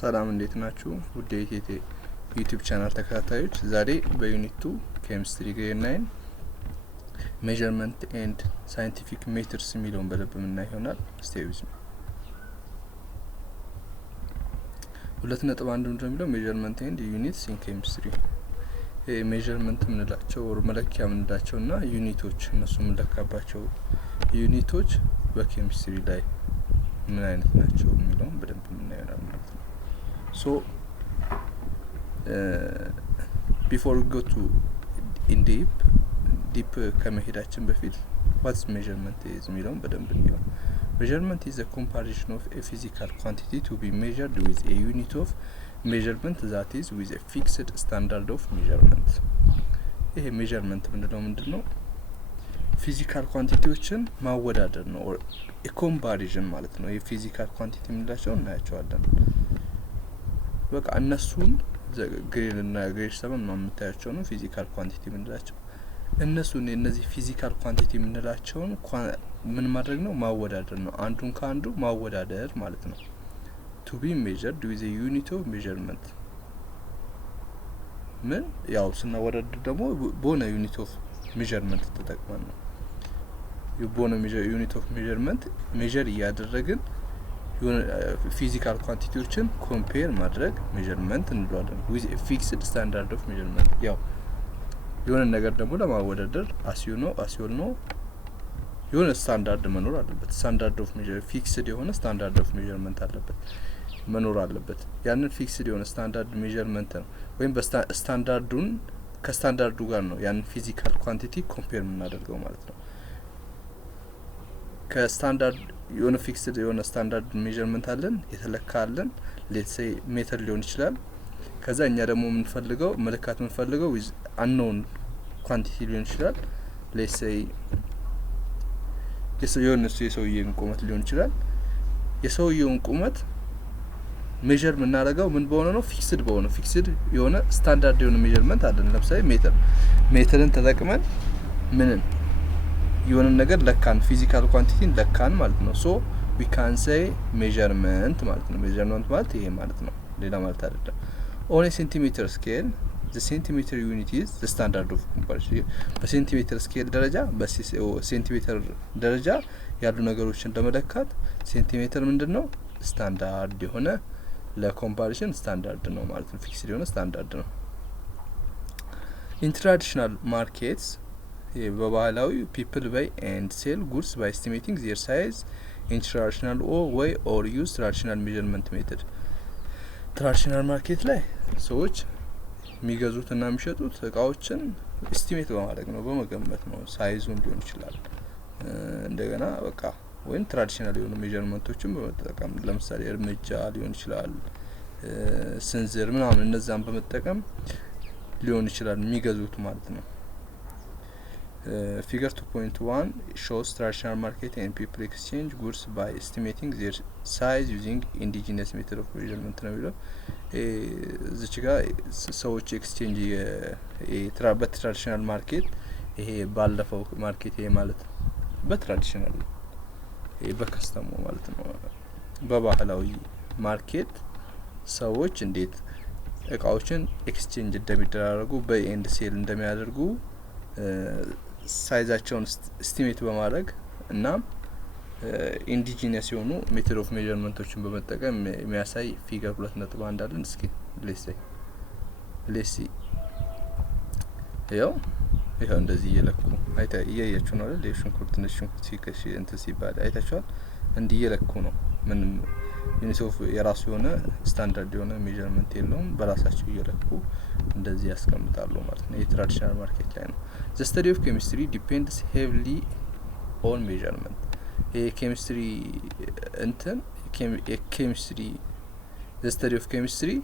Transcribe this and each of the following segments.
ሰላም እንዴት ናችሁ? ውድ የኢቴቴ ዩቲዩብ ቻናል ተከታታዮች፣ ዛሬ በዩኒት 2 ኬሚስትሪ ግሬድ 9 ሜዠርመንት ኤንድ ሳይንቲፊክ ሜተድስ የሚለውን በደንብ የምናይ ይሆናል። ስቴይ ዊዝ ሚ። 2.1 እንደሚለው ሜዠርመንት ኤንድ ዩኒትስ ኢን ኬሚስትሪ። ሜዠርመንት ምንላቸው ወር መለኪያ ምንላቸውና ዩኒቶች እነሱ ምንለካባቸው ዩኒቶች በኬሚስትሪ ላይ ምን አይነት ናቸው የሚለውን በደንብ የምናይ ይሆናል ማለት ነው። So before we go to in deep ከመሄዳችን በፊት what's measurement is የሚለውን በደንብ እንየው። Measurement is a comparison of a physical quantity to be measured with a unit of measurement that is with a fixed standard of measurement. ይሄ measurement ምንድነው? ፊዚካል ኳንቲቲዎችን ማወዳደር ነው። or a comparison ማለት ነው። የፊዚካል ኳንቲቲ ምንላቸው እናያቸዋለን። በቃ እነሱን ግሬድ እና ግሬድ 7 ነው የምታያቸው ነው ፊዚካል ኳንቲቲ ምንላቸው። እነሱን እነዚህ ፊዚካል ኳንቲቲ ምንላቸውን ምን ማድረግ ነው? ማወዳደር ነው። አንዱን ከአንዱ ማወዳደር ማለት ነው። to be measured with a unit of measurement ምን ያው ስናወዳደር ደግሞ በሆነ ዩኒት ኦፍ ሜዠርመንት ተጠቅመን ነው። የቦነ ዩኒት ኦፍ ሜዠርመንት ሜዠር እያደረግን የሆነ ፊዚካል ኳንቲቲዎችን ኮምፔር ማድረግ ሜዠርመንት እንለዋለን። with a fixed standard of measurement ያው የሆነ ነገር ደግሞ ለማወዳደር አሲዩኖ የሆነ ስታንዳርድ መኖር አለበት። ስታንዳርድ ኦፍ ሜዠር ፊክስድ የሆነ ስታንዳርድ ኦፍ ሜዠርመንት አለበት መኖር አለበት። ያንን ፊክስድ የሆነ ስታንዳርድ ሜዠርመንት ነው ወይም በስታንዳርዱን ከስታንዳርዱ ጋር ነው ያንን ፊዚካል ኳንቲቲ ኮምፔር የምናደርገው ማለት ነው። ከስታንዳርድ የሆነ ፊክስድ የሆነ ስታንዳርድ ሜዠርመንት አለን የተለካለን ሌትስ ሴይ ሜትር ሊሆን ይችላል። ከዛ እኛ ደግሞ የምንፈልገው መለካት የምንፈልገው with unknown ኳንቲቲ ሊሆን ይችላል። ሌትስ ሴይ የሰውየውን ቁመት ሊሆን ይችላል። የሰውየውን ቁመት ሜዠር የምናደርገው ምን በሆነ ነው? ፊክስድ የሆነ ስታንዳርድ የሆነ ሜዠርመንት አለን። ለምሳሌ ሜትርን ተጠቅመን ምንን የሆነ ነገር ለካን ፊዚካል ኳንቲቲን ለካን ማለት ነው። ሶ we can say measurement ማለት ነው። measurement ማለት ይሄ ማለት ነው፣ ሌላ ማለት አይደለም። on a centimeter scale the centimeter unit is the standard of comparison። በሴንቲሜትር ስኬል ደረጃ በሴንቲሜትር ደረጃ ያሉ ነገሮችን ለመለካት ሴንቲሜትር ምንድነው? ስታንዳርድ የሆነ ለኮምፓሪሽን ስታንዳርድ ነው ማለት ነው። ፊክስድ የሆነ ስታንዳርድ ነው። in traditional markets በባህላዊ people buy and sell goods by estimating their size in traditional way or use traditional measurement method። traditional market ላይ ሰዎች የሚገዙትና የሚሸጡት እቃዎችን ኤስቲሜት በማድረግ ነው፣ በመገመት ነው። ሳይዙን ሊሆን ይችላል እንደገና በቃ ወይም ትራዲሽናል የሆኑ ሜዠርመንቶችን በመጠቀም ለምሳሌ እርምጃ ሊሆን ይችላል፣ ስንዝር ምናምን እነዛን በመጠቀም ሊሆን ይችላል የሚገዙት ማለት ነው። figure 2.1 shows traditional market and people exchange goods by estimating their size using indigenous method of measurement ነው የሚለው። እዚች ጋር ሰዎች ኤክስቼንጅ በትራዲሽናል ማርኬት ይሄ ባለፈው ማርኬት ይሄ ማለት በትራዲሽናል ይሄ በከስተሙ ማለት ነው። በባህላዊ ማርኬት ሰዎች እንዴት እቃዎችን ኤክስቼንጅ እንደሚደራረጉ በኤንድ ሴል እንደሚያደርጉ ሳይዛቸውን ስቲሜት በማድረግ እና ኢንዲጂነስ የሆኑ ሜተድ ኦፍ ሜዠርመንቶችን በመጠቀም የሚያሳይ ፊገር 2.1 አለን። እስኪ ሌሲ ይኸው እንደዚህ እየለኩ እያያችሁ ነው አይደል? የሽንኩርት ሲከሽ እንትን ሲባል አይታችኋል። እንዲህ እየለኩ ነው። ምንም ዩኒት የራሱ የሆነ ስታንዳርድ የሆነ ሜዠርመንት የለውም። በራሳቸው እየለኩ እንደዚህ ያስቀምጣሉ ማለት ነው። የትራዲሽናል ማርኬት ላይ ነው። the study of chemistry depends heavily on measurement። የኬሚስትሪ the study of chemistry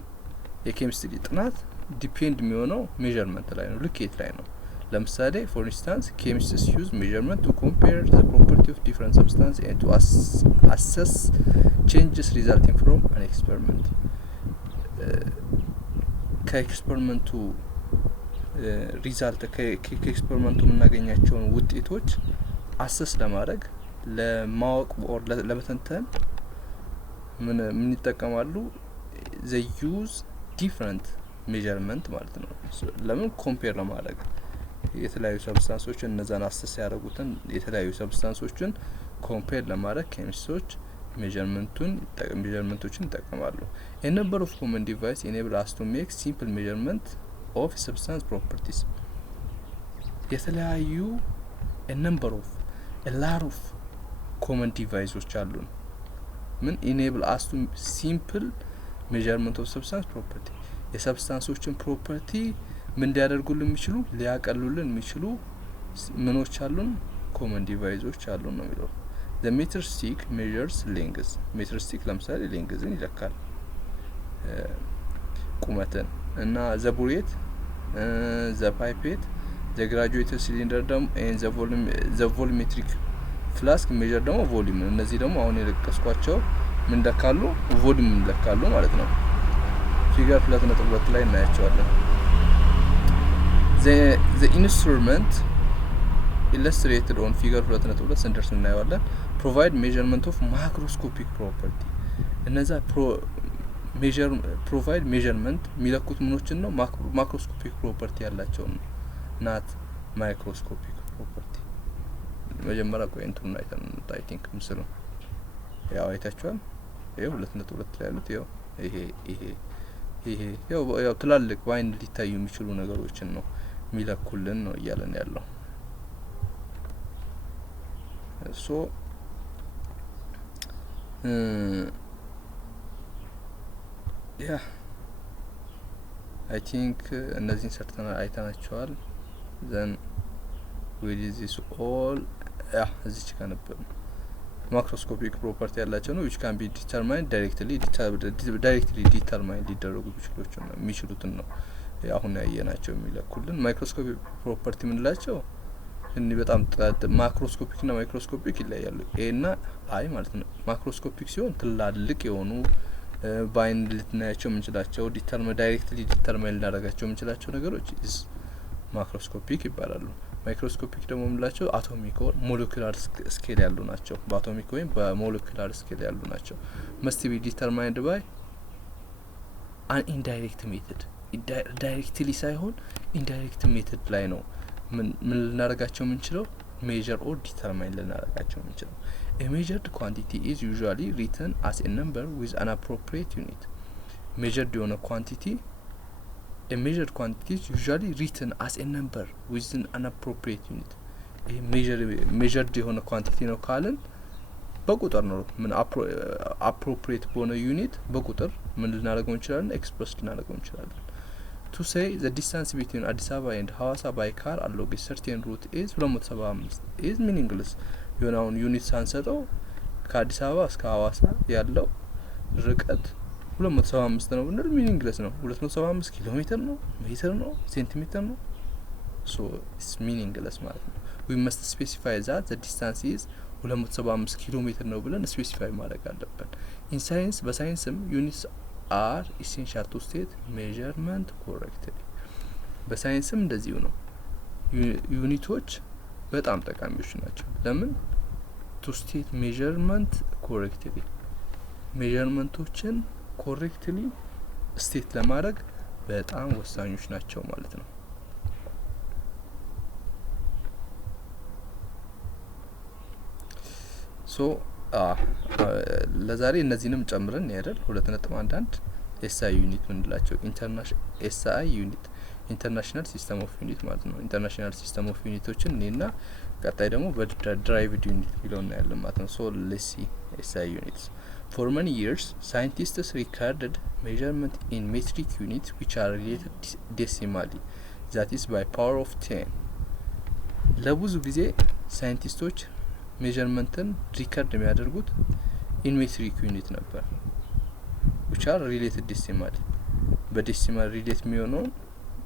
የኬሚስትሪ ጥናት ዲፔንድ የሚሆነው ሜዠርመንት ላይ ነው፣ ልኬት ላይ ነው። ለምሳሌ for instance chemists use measurement to compare the property of different substances and to assess changes resulting from an experiment። ከኤክስፐሪመንቱ ሪዛልት ከኤክስፐሪመንቱ የምናገኛቸውን ውጤቶች አሰስ ለማድረግ ለማወቅ ለመተንተን ምን ይጠቀማሉ? they use different measurement ማለት ነው። ለምን ኮምፔር ለማድረግ የተለያዩ ሰብስታንሶችን እነዛን አሰስ ያደረጉትን የተለያዩ ሰብስታንሶችን ኮምፔር ለማድረግ ኬሚስቶች measurement-ዎችን ይጠቀማሉ። a number of common devices enable us to make simple measurement of substance properties የተለያዩ a lot of common devices አሉን ምን enable us to simple measurement of substance property የሰብስታንሶችን ፕሮፐርቲ ምን እንዲያደርጉልን የሚችሉ ሊያቀሉልን የሚችሉ ምኖች አሉን common devices አሉን ነው የሚለው። the meter stick measures length meter stick ለምሳሌ lengthን ይለካል ቁመትን እና the burette the pipette the graduated cylinder and the volumetric flask measure ደግሞ volume እነዚህ ደግሞ አሁን የለቀስኳቸው ምን ለካሉ volume ለካሉ ማለት ነው። ፊገር 2.2 ላይ እናያቸዋለን። the instrument illustrated on figure 2.2 ስንደርስ እናየዋለን provide measurement of macroscopic property እነዛ provide measurement የሚለኩት ምኖችን ነው macroscopic property ያላቸው ነው not microscopic property መጀመሪያ ቆይንቱን አይተን I think ምስሉ ያው አይታችኋል ይሄ 2.2 ላይ ያሉት ይሄ ያው ትላልቅ ባይንድ ሊታዩ የሚችሉ ነገሮችን ነው የሚለኩልን ነው እያለን ያለው so yeah I think እነዚህን ሰርተን አይተናቸዋል then we did this all እዚች ጋር ነበር macroscopic property ያላቸው ነው which can be determined directly determined ሊደረጉ የሚችሉትን ነው አሁን ያየናቸው የሚለኩልን microscopic property ምንላቸው እኒ በጣም ማክሮስኮፒክ እና ማይክሮስኮፒክ ይለያያሉ ኤ እና አይ ማለት ነው ማክሮስኮፒክ ሲሆን ትላልቅ የሆኑ ባይንድ ልትናያቸው ምንችላቸው ዳይሬክትሊ ዲተርማይን ላደርጋቸው ምንችላቸው ነገሮች ማክሮስኮፒክ ይባላሉ ማይክሮስኮፒክ ደግሞ ምንላቸው አቶሚክ ኦር ሞለኪውላር ስኬል ያሉ ናቸው በአቶሚክ ወይም በሞለኪውላር ስኬል ያሉ ናቸው must be determined by an indirect method directly ሳይሆን indirect method ላይ ነው ምን ልናደርጋቸው ምንችለው measure or determine ልናደርጋቸው ምንችለው a measured quantity is usually written as a number with an appropriate unit measured quantity a measured quantity is usually written as a number with an appropriate unit a measured quantity ነው ካልን በቁጥር ነው ምን appropriate በሆነ ዩኒት በቁጥር ምን ልናደርገው እንችላለን ኤክስፕረስ ልናደርገው እንችላለን to say the distance between Addis Ababa and Hawassa by car along a certain route is 275 is meaningless የሆነውን ዩኒት ሳንሰጠው ከአዲስ አበባ እስከ ሐዋሳ ያለው ርቀት 275 ነው ብንል meaningless ነው 275 ኪሎ ሜትር ነው ሜትር ነው ሴንቲሜትር ነው so it's meaningless ማለት ነው we must specify that the distance is 275 ኪሎ ሜትር ነው ብለን ስፔሲፋይ ማድረግ አለብን in science በሳይንስም ዩኒትስ are essential to state measurement correctly በሳይንስም እንደዚሁ ነው ዩኒቶች በጣም ጠቃሚዎች ናቸው ለምን to state measurement correctly measurementዎችን correctly state ለማድረግ በጣም ወሳኞች ናቸው ማለት ነው so ለዛሬ እነዚህንም ጨምረን ያደል 2.11 SI ዩኒት ምንላቸው SI ዩኒት ኢንተርናሽናል ሲስተም ኦፍ ዩኒት ማለት ነው ኢንተርናሽናል ሲስተም ኦፍ ዩኒቶችን እኔና ቀጣይ ደግሞ በድራይቭድ ዩኒት ቢለውና ያለው ማለት ነው so let's see SI units for many years scientists recorded measurement in metric units which are related decimally that is by power of 10 ለብዙ ጊዜ ሳይንቲስቶች ሜዠርመንትን ሪከርድ የሚያደርጉት in metric unit ነበር which are related decimally በዴሲማል ሪሌት የሚሆነው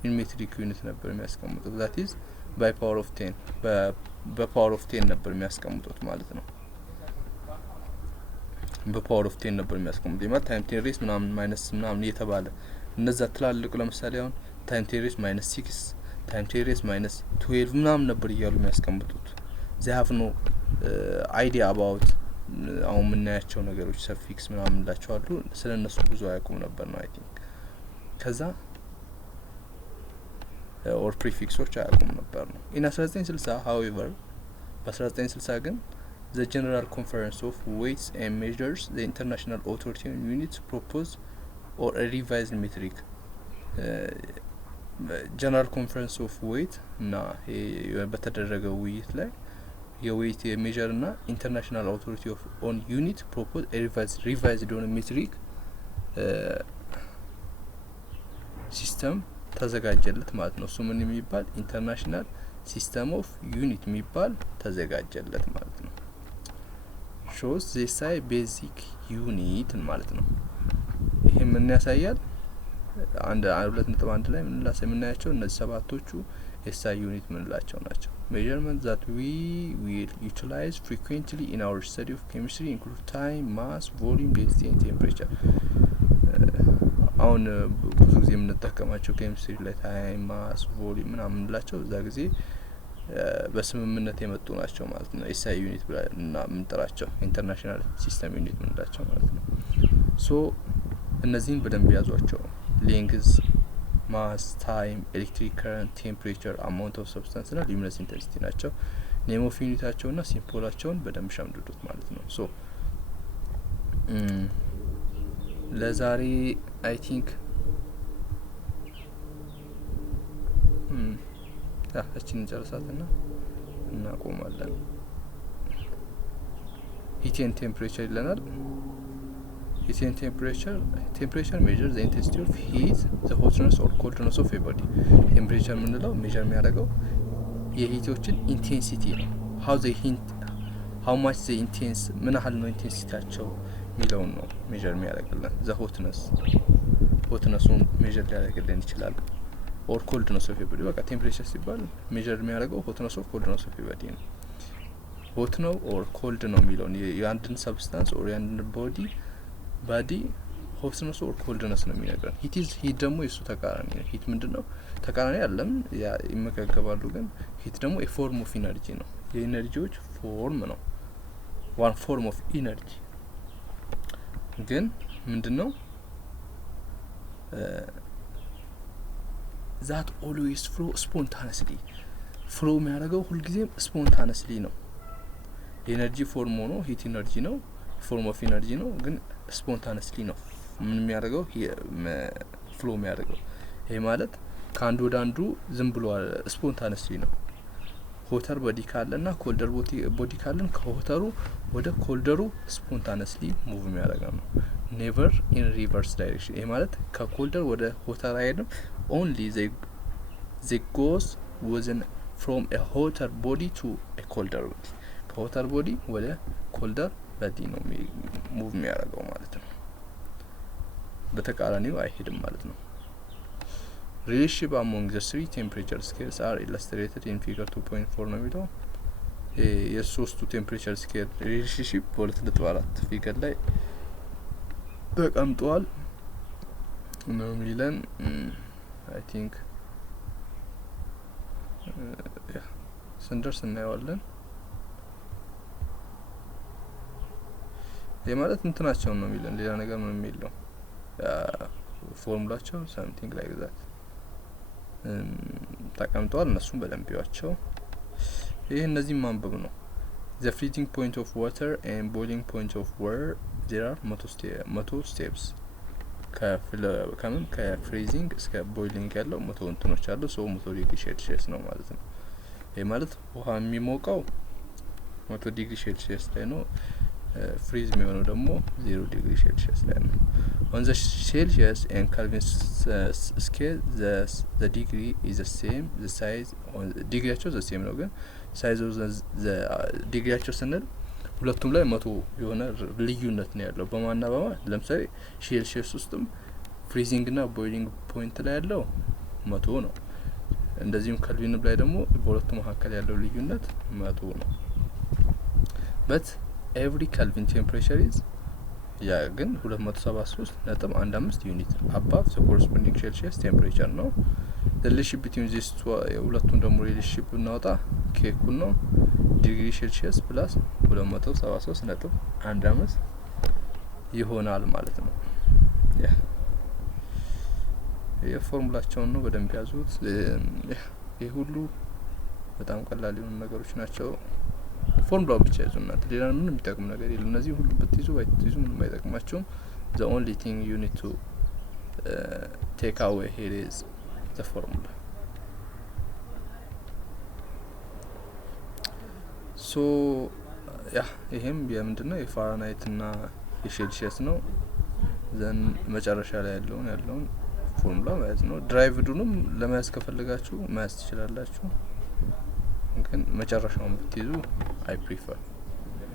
in metric unit ነበር የሚያስቀምጡት that is by power of 10 በፓወር ኦፍ 10 ነበር የሚያስቀምጡት ማለት ነው በፓወር ኦፍ 10 ነበር የሚያስቀምጡት ማለት ታይም ቴሬስ ምናምን ማይነስ ምናምን እየተባለ እነዛ ትላልቁ ለምሳሌ አሁን ታይም ቴሬስ -6 ታይም ቴሬስ -12 ምናምን ነበር ይያሉ የሚያስቀምጡት they have no idea about አሁን የምናያቸው ነገሮች ሰፊክስ ምናምን እንላቸው አሉ ስለነሱ ብዙ አያውቁም ነበር ነው አይ ቲንክ ከዛ ኦር ፕሪፊክሶች አያውቁም ነበር ነው in 1960 however በ1960 ግን the general conference of weights and measures the international authority on units proposed or a revised metric general conference of weight እና በተደረገው ውይይት ላይ የዌይት የሜጀር እና ኢንተርናሽናል አውቶሪቲ ኦፍ ኦን ዩኒት ፕሮፖዝ ሪቫይዝድ ኦን ሜትሪክ ሲስተም ተዘጋጀለት ማለት ነው። እሱ ምን የሚባል ኢንተርናሽናል ሲስተም ኦፍ ዩኒት የሚባል ተዘጋጀለት ማለት ነው። ሾስ ዜሳይ ቤዚክ ዩኒት ማለት ነው። ይሄ ምን ያሳያል? አንድ 2.1 ላይ ምን ላሰ የምናያቸው እነዚህ ሰባቶቹ SI ዩኒት ምንላቸው ናቸው። measurements that we will utilize frequently in our study of chemistry include time, mass, volume, density and temperature. አሁን ብዙ ጊዜ የምንጠቀማቸው ኬሚስትሪ ላይ ታይም፣ ማስ፣ ቮሊዩም ምናምን ምንላቸው እዛ ጊዜ በስምምነት የመጡ ናቸው ማለት ነው። SI ዩኒት ብለና ምንጠራቸው ኢንተርናሽናል ሲስተም ዩኒት ምንላቸው ማለት ነው። ሶ እነዚህን በደንብ ያዟቸው። ሌንግዝ፣ ማስ፣ ታይም፣ ኤሌክትሪክ ከረንት፣ ቴምፕሬቸር፣ አማውንት ኦፍ ሰብስታንስ እና ሉሚነስ ኢንቴንሲቲ ናቸው። ኔም ኦፍ ዩኒታቸውና ሲምቦላቸውን በደንብ ሸምድዱት ማለት ነው። ሶ ለዛሬ አይ ቲንክ እቺን እንጨርሳትና እናቆማለን። ሂት ኤንድ ቴምፕሬቸር ይለናል። heat and temperature measures the intensity of heat, the hotness or coldness of a body. temperature ምንለው ሜጀር የሚያደርገው የሂቶችን ኢንቴንሲቲ ነው። how much the intense ምን ያህል ነው ኢንቴንሲቲያቸው የሚለውን ነው ሜጀር የሚያደርግልን። the hotnessውን ሜጀር ሊያደርግልን ይችላል። or coldness of a body በቃ ቴምፕሬቸር ሲባል ሜጀር የሚያደርገው hotness or coldness of a body ነው። hot ነው or cold ነው የሚለውን የአንድን ሰብስታንስ or የአንድን ባዲ ሆትነስ ኦር ኮልድነስ ነው የሚነግረን። ሂት ደግሞ የሱ ተቃራኒ ነው። ሂት ምንድነው? ተቃራኒ አይደለም፣ ይመጋገባሉ። ግን ሂት ደግሞ ፎርም ኦፍ ኢነርጂ ነው። የኢነርጂዎች ፎርም ነው። ዋን ፎርም ኦፍ ኢነርጂ ግን ምንድነው? ዛት ኦልዌይስ ፍሎ ስፖንታነስሊ ፍሎ የሚያደርገው ሁልጊዜም ስፖንታነስሊ ነው። የኢነርጂ ፎርም ሆኖ ሂት ኢነርጂ ነው፣ ፎርም ኦፍ ኢነርጂ ነው። ግን ስፖንታነስሊ ነው ምን የሚያደርገው ፍሎ የሚያደርገው። ይሄ ማለት ከአንዱ ወደ አንዱ ዝም ብሎ ስፖንታነስሊ ነው። ሆተር ቦዲ ካለና ኮልደር ቦዲ ካለን ከሆተሩ ወደ ኮልደሩ ስፖንታነስሊ ሙቭ የሚያደርገው ነው። ኔቨር ኢን ሪቨርስ ዳይሬክሽን። ይሄ ማለት ከኮልደር ወደ ሆተር አይሄድም። ኦንሊ they goes within from a hotter body to a colder body። ከሆተር ቦዲ ወደ ኮልደር በዲ ነው ሙቭ የሚያደርገው ማለት ነው። በተቃራኒው አይሄድም ማለት ነው። relationship among the three temperature scales are illustrated in figure 2.4 ነው የሚለው። የሶስቱ ቴምፕሬቸር ስኬል ሪሌሽንሺፕ በ2.4 ፊገር ላይ ተቀምጧል ነው የሚለን። አይ ቲንክ ስንደርስ እናየዋለን። የማለት እንትናቸው ነው የሚለን፣ ሌላ ነገር ምን የሚለው ፎርሙላቸው something like that ተቀምጧል። እነሱም በደንብ ያቸው። ይሄ እነዚህ ማንበብ ነው። the freezing point of water and boiling point of water there are 100 steps ከምን ከፍሪዚንግ እስከ ቦይሊንግ ያለው 100 እንትኖች አሉ። 100 ዲግሪ ሴልሺየስ ነው ማለት ነው። ይሄ ማለት ውሃ የሚሞቀው 100 ዲግሪ ሴልሺየስ ላይ ነው። ፍሪዝ የሚሆነው ደግሞ 0 ዲግሪ ሴልሺየስ ላይ ነው። on the Celsius and Kelvin scale the degree is the same, the size on ዲግሪያቸው the same ነው። ግን size of the ዲግሪያቸው ስንል ሁለቱም ላይ 100 የሆነ ልዩነት ነው ያለው። በማና በማ ለምሳሌ ሴልሺየስ ውስጥም ፍሪዚንግ እና ቦይሊንግ ፖይንት ላይ ያለው 100 ነው። እንደዚህም ከልቪን ላይ ደግሞ በሁለቱ መካከል ያለው ልዩነት 100 ነው። but every Kelvin temperature is ያ ግን 273.15 ዩኒት above the corresponding Celsius temperature ነው። the relationship between these two ሁለቱን ደግሞ relationship እናወጣ k እኩል ነው ዲግሪ ሴልሺየስ ፕላስ 273.15 ይሆናል ማለት ነው። የፎርሙላቸውን ነው በደንብ ያዙት። ይሄ ሁሉ በጣም ቀላል የሆኑ ነገሮች ናቸው። ፎርሙላውን ብቻ ያዙና ሌላ ምንም የሚጠቅም ነገር የለም። እነዚህ ሁሉ ብትይዙ ባይትይዙ ምንም አይጠቅማቸውም። the only thing you need to take away here is the formula. so ይሄም የምንድነው የፋራናይት እና የሴልሺየስ ነው። ዘን መጨረሻ ላይ ያለውን ፎርሙላ ማለት ነው። ድራይቭዱንም ለማያዝ ከፈለጋችሁ ማያዝ ትችላላችሁ፣ ግን መጨረሻውን ብትይዙ I prefer.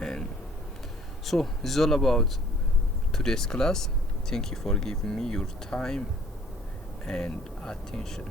And so this is all about today's class. Thank you for giving me your time and attention.